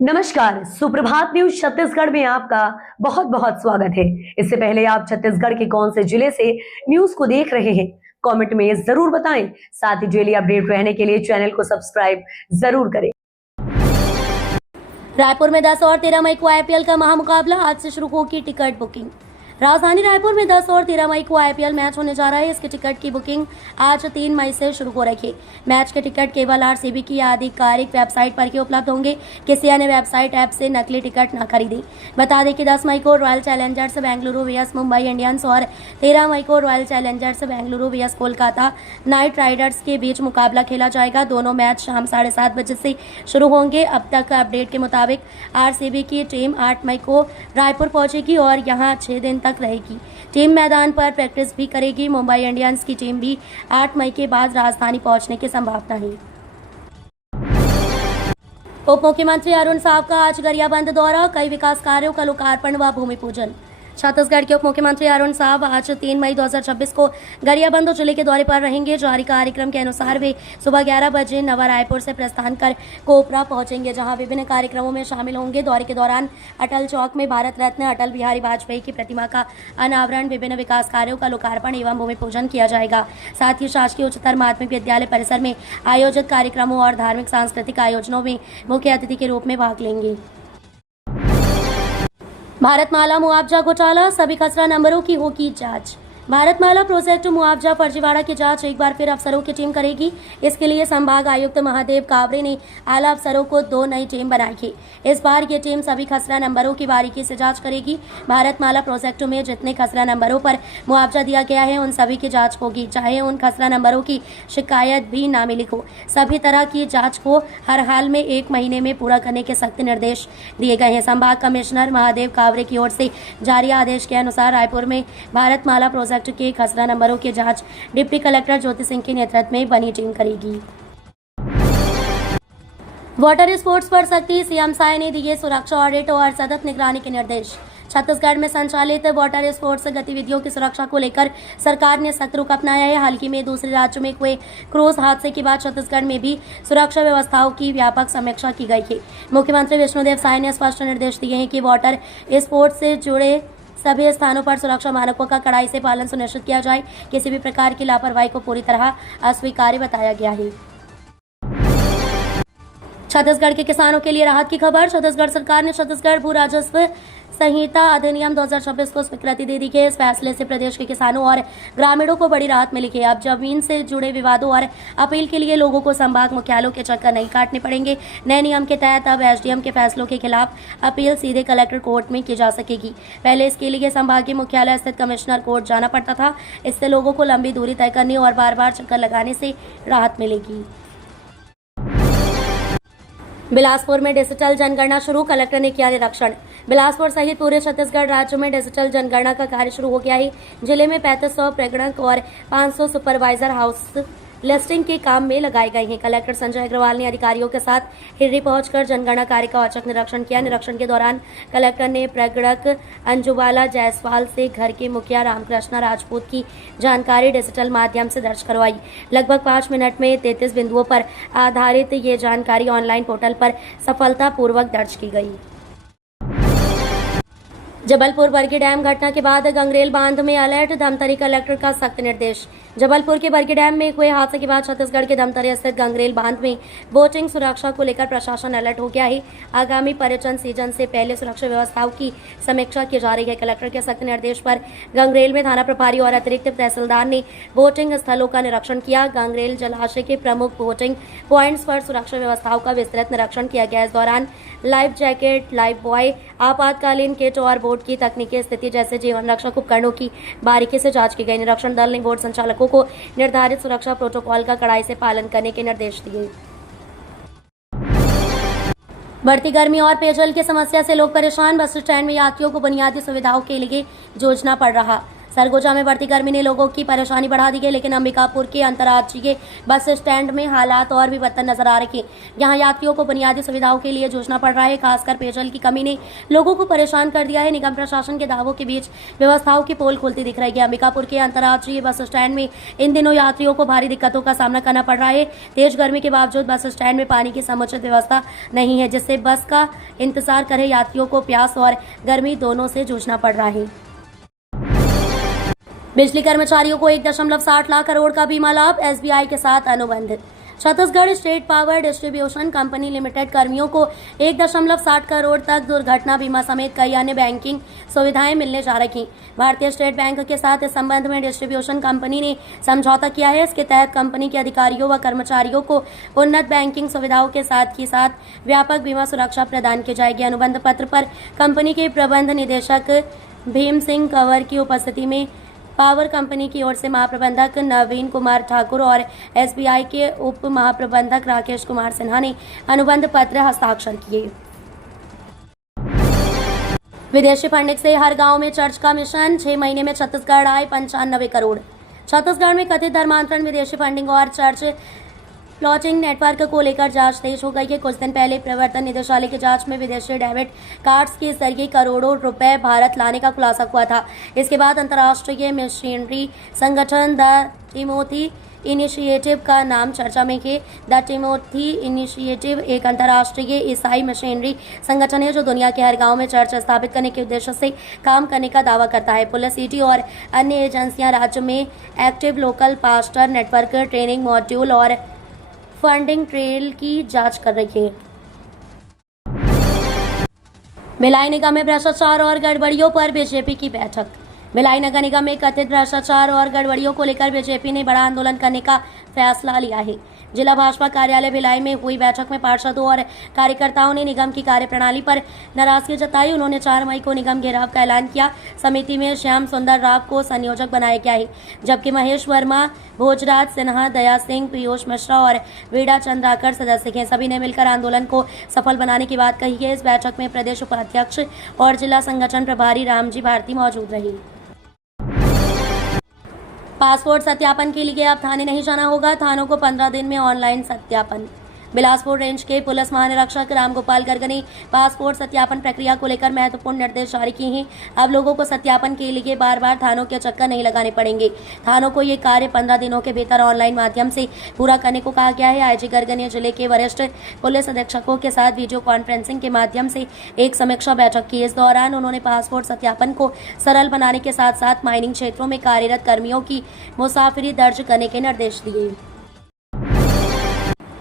नमस्कार, सुप्रभात न्यूज छत्तीसगढ़ में आपका बहुत बहुत स्वागत है। इससे पहले आप छत्तीसगढ़ के कौन से जिले से न्यूज को देख रहे हैं, कमेंट में जरूर बताएं। साथ ही डेली अपडेट रहने के लिए चैनल को सब्सक्राइब जरूर करें। रायपुर में 10 और 13 मई को आईपीएल का महामुकाबला, आज से शुरू होगी टिकट बुकिंग। राजधानी रायपुर में 10 और 13 मई को आईपीएल मैच होने जा रहा है। इसके टिकट की बुकिंग आज 3 मई से शुरू हो रही है। मैच के टिकट केवल आरसीबी की आधिकारिक वेबसाइट पर ही उपलब्ध होंगे। किसी अन्य वेबसाइट ऐप से नकली टिकट न खरीदें। बता दें कि 10 मई को royal Challengers Bengaluru vs Mumbai Indians और 13 मई को royal Challengers Bengaluru vs Kolkata night Riders के बीच मुकाबला खेला जाएगा। दोनों मैच शाम 7:30 बजे से शुरू होंगे। अब तक अपडेट के मुताबिक आरसीबी की टीम 8 मई को रायपुर पहुंचेगी और यहां 6 दिन तक रहेगी। टीम मैदान पर प्रैक्टिस भी करेगी। मुंबई इंडियंस की टीम भी 8 मई के बाद राजधानी पहुंचने की संभावना है। उप मुख्यमंत्री अरुण साव का आज गरियाबंद दौरा, कई विकास कार्यों का लोकार्पण व भूमि पूजन। छत्तीसगढ़ के उप मुख्यमंत्री अरुण साव आज 3 मई 2026 को गरियाबंद जिले के दौरे पर रहेंगे। जारी कार्यक्रम के अनुसार वे सुबह 11 बजे नवा रायपुर से प्रस्थान कर कोपरा पहुंचेंगे, जहां विभिन्न कार्यक्रमों में शामिल होंगे। दौरे के दौरान अटल चौक में भारत रत्न अटल बिहारी वाजपेयी की प्रतिमा का अनावरण, विभिन्न विकास कार्यों का लोकार्पण एवं भूमि पूजन किया जाएगा। साथ ही शासकीय उच्चतर माध्यमिक विद्यालय परिसर में आयोजित कार्यक्रमों और धार्मिक सांस्कृतिक आयोजनों में मुख्य अतिथि के रूप में भाग लेंगे। भारतमाला मुआवजा घोटाला, सभी खसरा नंबरों की होगी जांच। भारतमाला प्रोजेक्ट मुआवजा फर्जीवाड़ा की जांच एक बार फिर अफसरों की टीम करेगी। इसके लिए संभाग आयुक्त महादेव कावरे ने आला अफसरों को 2 नई टीम बनाई है। इस बार ये टीम सभी खसरा नंबरों की बारीकी से जांच करेगी। भारतमाला प्रोजेक्ट में जितने खसरा नंबरों पर मुआवजा दिया गया है उन सभी की जांच होगी, चाहे उन खसरा नंबरों की शिकायत भी ना मिली हो। सभी तरह की जाँच को हर हाल में 1 महीने में पूरा करने के सख्त निर्देश दिए गए हैं। संभाग कमिश्नर महादेव कावरे की ओर से जारी आदेश के अनुसार रायपुर में भारतमाला प्रोजेक्ट के खसरा नंबरों की जांच डिप्टी कलेक्टर ज्योति सिंह के नेतृत्व में बनी टीम करेगी। वाटर स्पोर्ट्स पर सख्ती, सीएम साय ने दिए सुरक्षा ऑडिट और सतत निगरानी के निर्देश। छत्तीसगढ़ में संचालित वाटर स्पोर्ट्स गतिविधियों की सुरक्षा को लेकर सरकार ने सख्त रुख अपनाया है। हाल ही में दूसरे राज्यों में हुए क्रूज हादसे के बाद छत्तीसगढ़ में भी सुरक्षा व्यवस्थाओं की व्यापक समीक्षा की गई है। मुख्यमंत्री विष्णुदेव साय ने स्पष्ट निर्देश दिए हैं कि वाटर स्पोर्ट्स से जुड़े सभी स्थानों पर सुरक्षा मानकों का कड़ाई से पालन सुनिश्चित किया जाए। किसी भी प्रकार की लापरवाही को पूरी तरह अस्वीकार्य बताया गया है। छत्तीसगढ़ के किसानों के लिए राहत की खबर, छत्तीसगढ़ सरकार ने छत्तीसगढ़ भू राजस्व संहिता अधिनियम 2026 को स्वीकृति दे दी है। इस फैसले से प्रदेश के किसानों और ग्रामीणों को बड़ी राहत मिली है। अब जमीन से जुड़े विवादों और अपील के लिए लोगों को संभाग मुख्यालयों के चक्कर नहीं काटने पड़ेंगे। नए नियम के तहत अब एसडीएम के फैसलों के खिलाफ अपील सीधे कलेक्टर कोर्ट में की जा सकेगी। पहले इसके लिए संभागीय मुख्यालय स्थित कमिश्नर कोर्ट जाना पड़ता था। इससे लोगों को लंबी दूरी तय करने और बार बार चक्कर लगाने से राहत मिलेगी। बिलासपुर में डिजिटल जनगणना शुरू, कलेक्टर ने किया निरीक्षण। बिलासपुर सहित पूरे छत्तीसगढ़ राज्य में डिजिटल जनगणना का कार्य शुरू हो गया है। जिले में 3500 प्रेगणक और 500 सुपरवाइजर हाउस लिस्टिंग के काम में लगाए गए हैं। कलेक्टर संजय अग्रवाल ने अधिकारियों के साथ हिर्री पहुंचकर जनगणना कार्य का औचक निरीक्षण किया। निरीक्षण के दौरान कलेक्टर ने प्रेगणक अंजुबाला जायसवाल से घर के मुखिया रामकृष्णा राजपूत की जानकारी डिजिटल माध्यम से दर्ज करवाई। लगभग 5 मिनट में 33 बिंदुओं पर आधारित ये जानकारी ऑनलाइन पोर्टल पर सफलतापूर्वक दर्ज की गई। जबलपुर बरगी डैम घटना के बाद गंगरेल बांध में अलर्ट, धमतरी कलेक्टर का सख्त निर्देश। जबलपुर के बरगी डैम में हुए हादसे के बाद छत्तीसगढ़ के धमतरी स्थित गंगरेल बांध में बोटिंग सुरक्षा को लेकर प्रशासन अलर्ट हो गया है। आगामी पर्यटन सीजन से पहले सुरक्षा व्यवस्थाओं की समीक्षा की जा रही है। कलेक्टर के सख्त निर्देश पर गंगरेल में थाना प्रभारी और अतिरिक्त तहसीलदार ने बोटिंग स्थलों का निरीक्षण किया। गंगरेल जलाशय के प्रमुख बोटिंग पॉइंट्स पर सुरक्षा व्यवस्थाओं का विस्तृत निरीक्षण किया गया। इस दौरान लाइफ जैकेट, लाइफ बॉय, आपातकालीन किट और बोट की तकनीकी स्थिति जैसे जीवन रक्षक उपकरणों की बारीकी से जांच की गई। निरीक्षण दल ने बोट संचालकों को निर्धारित सुरक्षा प्रोटोकॉल का कड़ाई से पालन करने के निर्देश दिए। बढ़ती गर्मी और पेयजल की समस्या से लोग परेशान, बस स्टैंड में यात्रियों को बुनियादी सुविधाओं के लिए जूझना पड़ रहा। सरगोजा में बढ़ती गर्मी ने लोगों की परेशानी बढ़ा दी है, लेकिन अंबिकापुर के अंतर्राज्यीय बस स्टैंड में हालात और भी बदतर नजर आ रहे हैं। यहाँ यात्रियों को बुनियादी सुविधाओं के लिए जूझना पड़ रहा है। खासकर पेयजल की कमी ने लोगों को परेशान कर दिया है। निगम प्रशासन के दावों के बीच व्यवस्थाओं की पोल खुलती दिख रही है। अंबिकापुर के अंतर्राज्यीय बस स्टैंड में इन दिनों यात्रियों को भारी दिक्कतों का सामना करना पड़ रहा है। तेज गर्मी के बावजूद बस स्टैंड में पानी की समुचित व्यवस्था नहीं है, जिससे बस का इंतजार कर रहे यात्रियों को प्यास और गर्मी दोनों से जूझना पड़ रहा है। बिजली कर्मचारियों को 1.60 लाख करोड़ का बीमा लाभ, एसबीआई के साथ अनुबंध। Chhattisgarh state power distribution company limited कर्मियों को 1.60 करोड़ तक दुर्घटना बीमा समेत कई अन्य बैंकिंग सुविधाएं मिलने जा रही। भारतीय स्टेट बैंक के साथ इस संबंध में डिस्ट्रीब्यूशन कंपनी ने समझौता किया है। इसके तहत कंपनी के अधिकारियों व कर्मचारियों को उन्नत बैंकिंग सुविधाओं के साथ ही साथ व्यापक बीमा सुरक्षा प्रदान की जाएगी। अनुबंध पत्र पर कंपनी के प्रबंध निदेशक भीम सिंह कंवर की उपस्थिति में पावर कंपनी की ओर से महाप्रबंधक नवीन कुमार ठाकुर और एसबीआई के उप महाप्रबंधक राकेश कुमार सिन्हा ने अनुबंध पत्र हस्ताक्षर किए। विदेशी फंडिंग से हर गांव में चर्च का मिशन, 6 महीने में छत्तीसगढ़ आए 95 करोड़। छत्तीसगढ़ में कथित धर्मांतरण, विदेशी फंडिंग और चर्च प्लॉटिंग नेटवर्क को लेकर जांच तेज हो गई है। कुछ दिन पहले प्रवर्तन निदेशालय की जांच में विदेशी डेबिट कार्ड्स के जरिए करोड़ों रुपए भारत लाने का खुलासा हुआ था। इसके बाद अंतर्राष्ट्रीय मिशनरी संगठन द टिमोथी इनिशिएटिव का नाम चर्चा में है। द टिमोथी इनिशिएटिव एक अंतर्राष्ट्रीय ईसाई मिशनरी संगठन है जो दुनिया के हर गांव में चर्च स्थापित करने के उद्देश्य से काम करने का दावा करता है। पुलिस, ईडी और अन्य एजेंसियां राज्य में active local pastor network, training module और फंडिंग ट्रेल की जांच कर रही है। भिलाई निगम में भ्रष्टाचार और गड़बड़ियों पर बीजेपी की बैठक। भिलाई नगर निगम में कथित भ्रष्टाचार और गड़बड़ियों को लेकर बीजेपी ने बड़ा आंदोलन करने का फैसला लिया है। जिला भाजपा कार्यालय भिलाई में हुई बैठक में पार्षदों और कार्यकर्ताओं ने निगम की कार्यप्रणाली पर नाराजगी जताई। उन्होंने 4 मई को निगम घेराव का ऐलान किया। समिति में श्याम सुंदर राव को संयोजक बनाया गया है, जबकि महेश वर्मा, भोजराज सिन्हा, दया सिंह, पीयूष मिश्रा और वीड़ा चंद्राकर सदस्य हैं। सभी ने मिलकर आंदोलन को सफल बनाने की बात कही है। इस बैठक में प्रदेश उपाध्यक्ष और जिला संगठन प्रभारी रामजी भारती मौजूद रही। पासपोर्ट सत्यापन के लिए अब थाने नहीं जाना होगा, थानों को 15 दिन में ऑनलाइन सत्यापन। बिलासपुर रेंज के पुलिस महानिरीक्षक रामगोपाल गर्ग ने पासपोर्ट सत्यापन प्रक्रिया को लेकर महत्वपूर्ण निर्देश जारी किए हैं। अब लोगों को सत्यापन के लिए बार बार थानों के चक्कर नहीं लगाने पड़ेंगे। थानों को ये कार्य 15 दिनों के भीतर ऑनलाइन माध्यम से पूरा करने को कहा गया है। आईजी गर्ग ने जिले के वरिष्ठ पुलिस अधीक्षकों के साथ वीडियो कॉन्फ्रेंसिंग के माध्यम से एक समीक्षा बैठक की। इस दौरान उन्होंने पासपोर्ट सत्यापन को सरल बनाने के साथ साथ माइनिंग क्षेत्रों में कार्यरत कर्मियों की मुसाफिरी दर्ज करने के निर्देश दिए।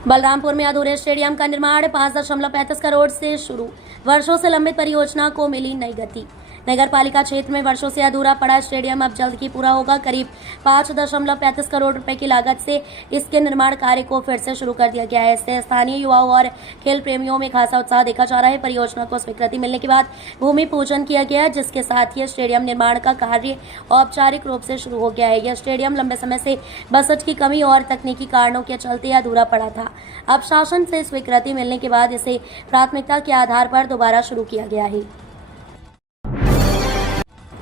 बलरामपुर में अधूरे स्टेडियम का निर्माण 5.35 करोड़ से शुरू, वर्षों से लंबित परियोजना को मिली नई गति। नगर पालिका क्षेत्र में वर्षों से अधूरा पड़ा स्टेडियम अब जल्द ही पूरा होगा। करीब 5.35 करोड़ रुपए की लागत से इसके निर्माण कार्य को फिर से शुरू कर दिया गया है। इससे स्थानीय युवाओं और खेल प्रेमियों में खासा उत्साह देखा जा रहा है। परियोजना को स्वीकृति मिलने के बाद भूमि पूजन किया गया, जिसके साथ ही स्टेडियम निर्माण का कार्य औपचारिक रूप से शुरू हो गया है। यह स्टेडियम लंबे समय से बजट की कमी और तकनीकी कारणों के चलते अधूरा पड़ा था। अब शासन से स्वीकृति मिलने के बाद इसे प्राथमिकता के आधार पर दोबारा शुरू किया गया है।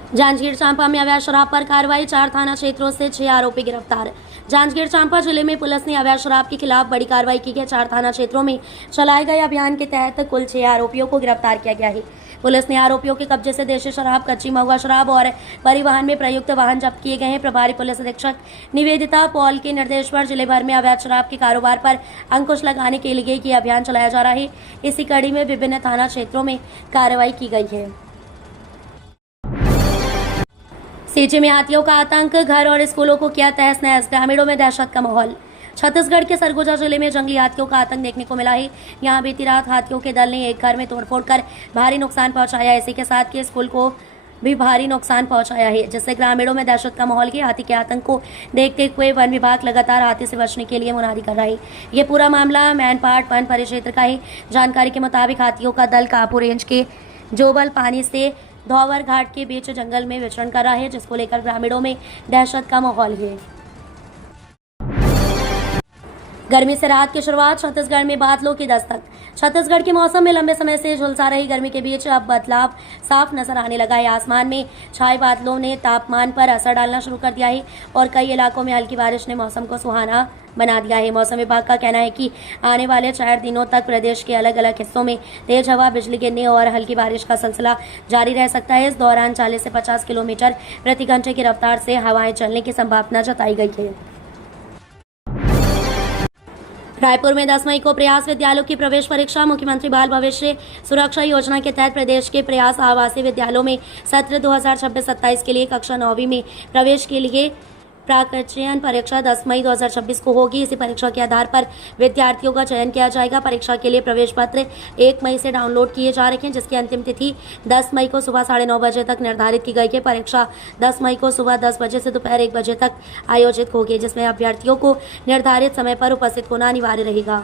जांजगीर चांपा में अवैध शराब पर कार्रवाई, 4 थाना क्षेत्रों से 6 आरोपी गिरफ्तार। जांजगीर चांपा जिले में पुलिस ने अवैध शराब के खिलाफ बड़ी कार्रवाई की है। 4 थाना क्षेत्रों में चलाए गए अभियान के तहत कुल 6 आरोपियों को गिरफ्तार किया गया है। पुलिस ने आरोपियों के कब्जे से देशी शराब, कच्ची महुआ शराब और परिवहन में प्रयुक्त वाहन जब्त किए गए हैं। प्रभारी पुलिस अधीक्षक निवेदिता पॉल के निर्देश पर जिले भर में अवैध शराब के कारोबार पर अंकुश लगाने के लिए ये अभियान चलाया जा रहा है। इसी कड़ी में विभिन्न थाना क्षेत्रों में कार्रवाई की गई है। सीजी में हाथियों का आतंक, घर और स्कूलों को किया तहस नहस, ग्रामीणों में दहशत का माहौल। छत्तीसगढ़ के सरगुजा जिले में जंगली हाथियों का आतंक देखने को मिला है। यहाँ बीती रात हाथियों के दल ने एक घर में तोड़फोड़ कर भारी नुकसान पहुंचाया। इसी के साथ के स्कूल को भी भारी नुकसान पहुंचाया है, जिससे ग्रामीणों में दहशत का माहौल है। हाथी के आतंक को देखते हुए वन विभाग लगातार हाथी से बचने के लिए मुनादी कर रहा है। ये पूरा मामला मैनपाट वन परिक्षेत्र का है। जानकारी के मुताबिक हाथियों का दल कापू रेंज के जोबल पानी से धौवर घाट के बीच जंगल में विचरण कर रहा है, जिसको लेकर ग्रामीणों में दहशत का माहौल है। गर्मी से राहत की शुरुआत, छत्तीसगढ़ में बादलों की दस्तक। छत्तीसगढ़ के मौसम में लंबे समय से झुलसा रही गर्मी के बीच अब बदलाव साफ नजर आने लगा है। आसमान में छाए बादलों ने तापमान पर असर डालना शुरू कर दिया है और कई इलाकों में हल्की बारिश ने मौसम को सुहाना बना दिया है। मौसम विभाग का कहना है कि आने वाले 4 दिनों तक प्रदेश के अलग अलग हिस्सों में तेज हवा, बिजली गिरने और हल्की बारिश का सिलसिला जारी रह सकता है। इस दौरान 40 से 50 किलोमीटर प्रति घंटे की रफ्तार से हवाएं चलने की संभावना जताई गई है। रायपुर में 10 मई को प्रयास विद्यालयों की प्रवेश परीक्षा। मुख्यमंत्री बाल भविष्य सुरक्षा योजना के तहत प्रदेश के प्रयास आवासीय विद्यालयों में सत्र 2026-27 के लिए कक्षा 9वीं में प्रवेश के लिए प्राक-चयन परीक्षा 10 मई 2026 को होगी। इसी परीक्षा के आधार पर विद्यार्थियों का चयन किया जाएगा। परीक्षा के लिए प्रवेश पत्र 1 मई से डाउनलोड किए जा रहे हैं, जिसकी अंतिम तिथि 10 मई को सुबह 9:30 बजे तक निर्धारित की गई है। परीक्षा 10 मई को सुबह 10 बजे से दोपहर 1 बजे तक आयोजित होगी, जिसमें अभ्यर्थियों को निर्धारित समय पर उपस्थित होना अनिवार्य रहेगा।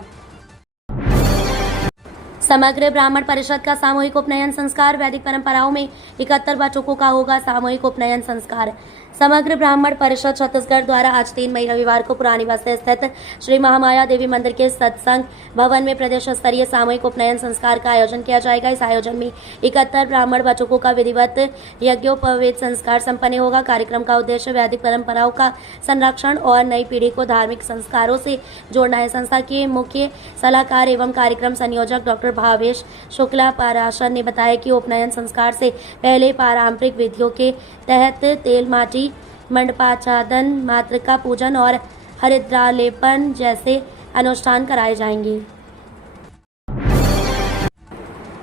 समग्र ब्राह्मण परिषद का सामूहिक उपनयन संस्कार। वैदिक परंपराओं में 71 बच्चों का होगा सामूहिक उपनयन संस्कार। समग्र ब्राह्मण परिषद छत्तीसगढ़ द्वारा आज 3 मई रविवार को पुरानी बस्ती स्थित श्री महामाया देवी मंदिर के सत्संग भवन में प्रदेश स्तरीय सामूहिक उपनयन संस्कार का आयोजन किया जाएगा। इस आयोजन में 71 ब्राह्मण बच्चों का विधिवत यज्ञोपवीत संस्कार संपन्न होगा। कार्यक्रम का उद्देश्य वैदिक परंपराओं का संरक्षण और नई पीढ़ी को धार्मिक संस्कारों से जोड़ना है। संस्था के मुख्य सलाहकार एवं कार्यक्रम संयोजक डॉक्टर भावेश शुक्ला पाराशर ने बताया कि उपनयन संस्कार से पहले पारंपरिक विधियों के तहत तेल माटी, मंडपाच्छादन, मातृका पूजन और हरिद्रालेपन जैसे अनुष्ठान कराए जाएंगे।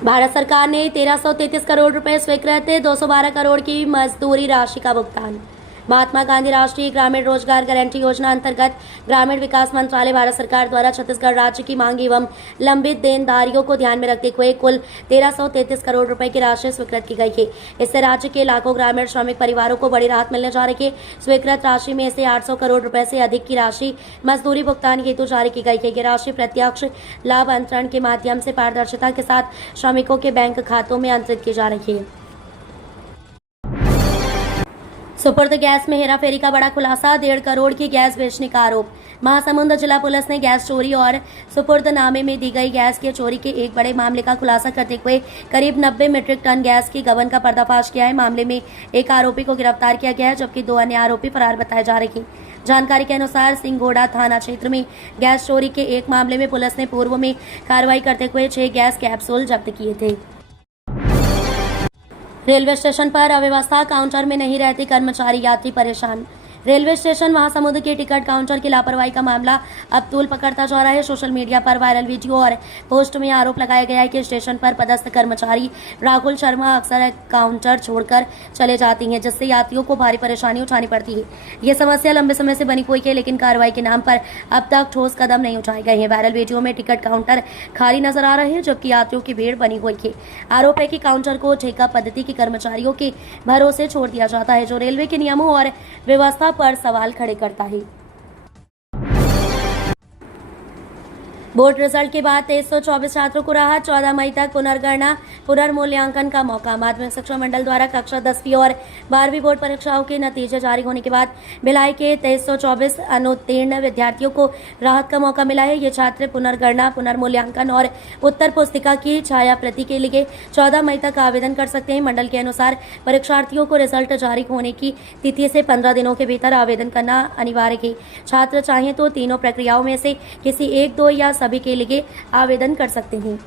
भारत सरकार ने 1333 करोड़ रुपए स्वीकृत 212 करोड़ की मजदूरी राशि का भुगतान। महात्मा गांधी राष्ट्रीय ग्रामीण रोजगार गारंटी योजना अंतर्गत ग्रामीण विकास मंत्रालय भारत सरकार द्वारा छत्तीसगढ़ राज्य की मांग एवं लंबित देनदारियों को ध्यान में रखते हुए कुल 1333 करोड़ रुपए की राशि स्वीकृत की गई है। इससे राज्य के लाखों ग्रामीण श्रमिक परिवारों को बड़ी राहत मिलने जा रही है। स्वीकृत राशि में से 800 करोड़ रुपए से अधिक की राशि मजदूरी भुगतान हेतु जारी की गई है। ये राशि प्रत्यक्ष लाभ अंतरण के माध्यम से पारदर्शिता के साथ श्रमिकों के बैंक खातों में अंतरित की जा रही है। सुपुर्द गैस में हेराफेरी का बड़ा खुलासा। 1.5 करोड़ की गैस बेचने का आरोप। महासमुंद जिला पुलिस ने गैस चोरी और सुपुर्द नामे में दी गई गैस के चोरी के एक बड़े मामले का खुलासा करते हुए करीब 90 मीट्रिक टन गैस की गबन का पर्दाफाश किया है। मामले में एक आरोपी को गिरफ्तार किया गया है, जबकि 2 अन्य आरोपी फरार बताए जा रहे हैं। जानकारी के अनुसार सिंघोड़ा थाना क्षेत्र में गैस चोरी के एक मामले में पुलिस ने पूर्व में कार्रवाई करते हुए 6 गैस कैप्सूल जब्त किए थे। रेलवे स्टेशन पर अव्यवस्था, काउंटर में नहीं रहते कर्मचारी, यात्री परेशान। रेलवे स्टेशन महासमुंद के टिकट काउंटर की लापरवाही का मामला अब तूल पकड़ता जा रहा है। सोशल मीडिया पर वायरल वीडियो और पोस्ट में आरोप लगाया गया है कि स्टेशन पर पदस्थ कर्मचारी राहुल शर्मा अक्सर काउंटर छोड़कर चले जाती हैं, जिससे यात्रियों को भारी परेशानी उठानी पड़ती है। ये समस्या लंबे समय से बनी हुई है, लेकिन कार्रवाई के नाम पर अब तक ठोस कदम नहीं उठाए गए हैं। वायरल वीडियो में टिकट काउंटर खाली नजर आ रहे हैं, जबकि यात्रियों की भीड़ बनी हुई है। आरोप है कि काउंटर को ठेका पद्धति के कर्मचारियों के भरोसे छोड़ दिया जाता है, जो रेलवे के नियमों और व्यवस्था पर सवाल खड़े करता है। बोर्ड रिजल्ट के बाद 2324 छात्रों को राहत। 14 मई तक पुनर्गणना पुनर्मूल्यांकन का मौका। माध्यमिक शिक्षा मंडल द्वारा कक्षा 10वीं और 12वीं बोर्ड परीक्षाओं के नतीजे जारी होने के बाद भिलाई के 2324 अनुत्तीर्ण विद्यार्थियों को राहत का मौका मिला है। ये छात्र पुनर्गणना, पुनर्मूल्यांकन और उत्तर पुस्तिका की छाया प्रति के लिए 14 मई तक आवेदन कर सकते हैं। मंडल के अनुसार परीक्षार्थियों को रिजल्ट जारी होने की तिथि से 15 दिनों के भीतर आवेदन करना अनिवार्य है। छात्र चाहें तो तीनों प्रक्रियाओं में से किसी 1, 2 या सभी के लिए आवेदन कर सकते हैं।